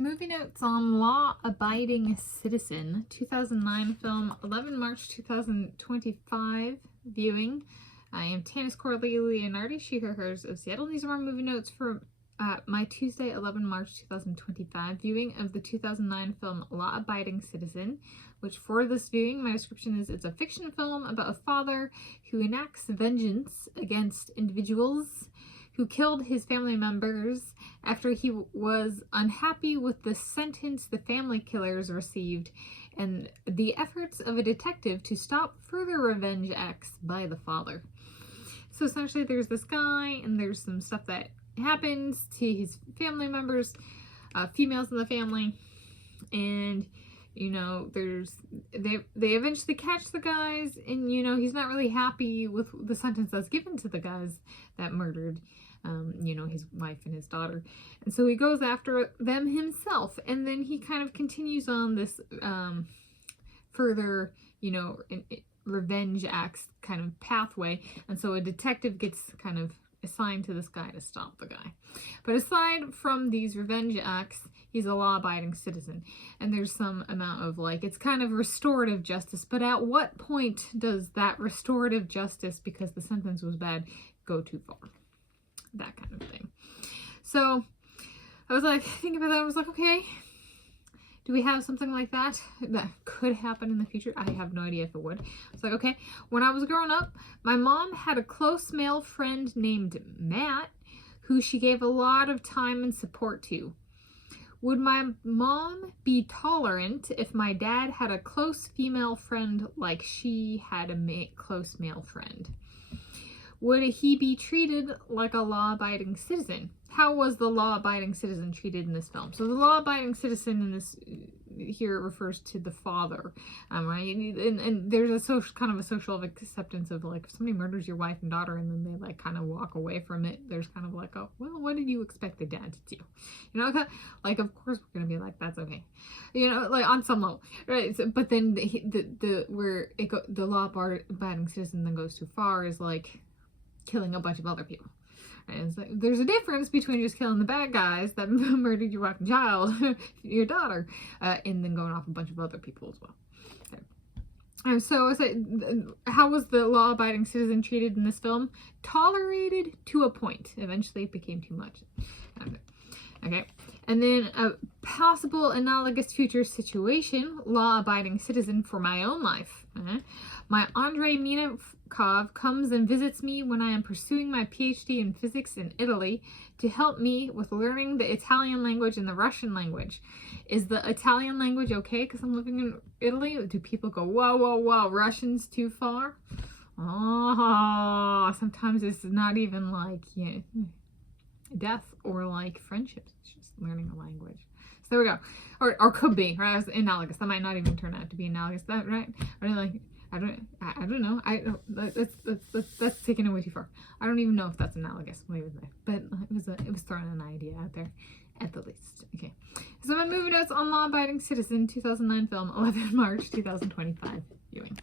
movie notes on Law Abiding Citizen, 2009 film, 11 March 2025 viewing. I am Tanis Coralee Leonhardi, she, her, hers of Seattle. These are my movie notes for my Tuesday, 11 March 2025 viewing of the 2009 film Law Abiding Citizen, which for this viewing, my description is it's a fiction film about a father who enacts vengeance against individuals who killed his family members after he was unhappy with the sentence the family killers received and the efforts of a detective to stop further revenge acts by the father. So essentially there's this guy and there's some stuff that happens to his family members, females in the family, and you know, they eventually catch the guys, and you know, he's not really happy with the sentence that's given to the guys that murdered you know, his wife and his daughter, and so he goes after them himself, and then he kind of continues on this further, you know, revenge acts kind of pathway, and so a detective gets kind of assigned to this guy to stop the guy. But aside from these revenge acts, he's a law-abiding citizen, and there's some amount of, like, it's kind of restorative justice, but at what point does that restorative justice, because the sentence was bad, go too far? That kind of thing. So I was like, thinking about that, I was like, okay, do we have something like that that could happen in the future? I have no idea if it would. I was like, okay, when I was growing up, my mom had a close male friend named Matt who she gave a lot of time and support to. Would my mom be tolerant if my dad had a close female friend like she had a close male friend? Would he be treated like a law-abiding citizen? How was the law-abiding citizen treated in this film? So the law-abiding citizen in this here refers to the father, right? And there's a social, kind of a social acceptance of, like, if somebody murders your wife and daughter and then they like kind of walk away from it, there's kind of like, oh, well, what did you expect the dad to do? You know, like, of course we're gonna be like, that's okay, you know, like on some level, right? So, but then the law-abiding citizen then goes too far is like killing a bunch of other people. And so there's a difference between just killing the bad guys that murdered your wife and child, your daughter, and then going off a bunch of other people as well. Okay. And so I said, how was the law-abiding citizen treated in this film? Tolerated to a point. Eventually it became too much. Okay. And then a possible analogous future situation, law-abiding citizen for my own life. My Andrei Minakov comes and visits me when I am pursuing my PhD in physics in Italy to help me with learning the Italian language and the Russian language. Is the Italian language okay because I'm living in Italy? Do people go, whoa, whoa, whoa, Russian's too far? Oh, sometimes it's not even like, yeah, death or like friendships. It's just learning a language. So there we go. Or could be, right? As analogous. That might not even turn out to be analogous. That, right? Or like, I don't know. That's taken it way too far. I don't even know if that's analogous. But it was throwing an idea out there, at the least. Okay. So my movie notes on Law Abiding Citizen, 2009 film, 11 March 2025 viewing.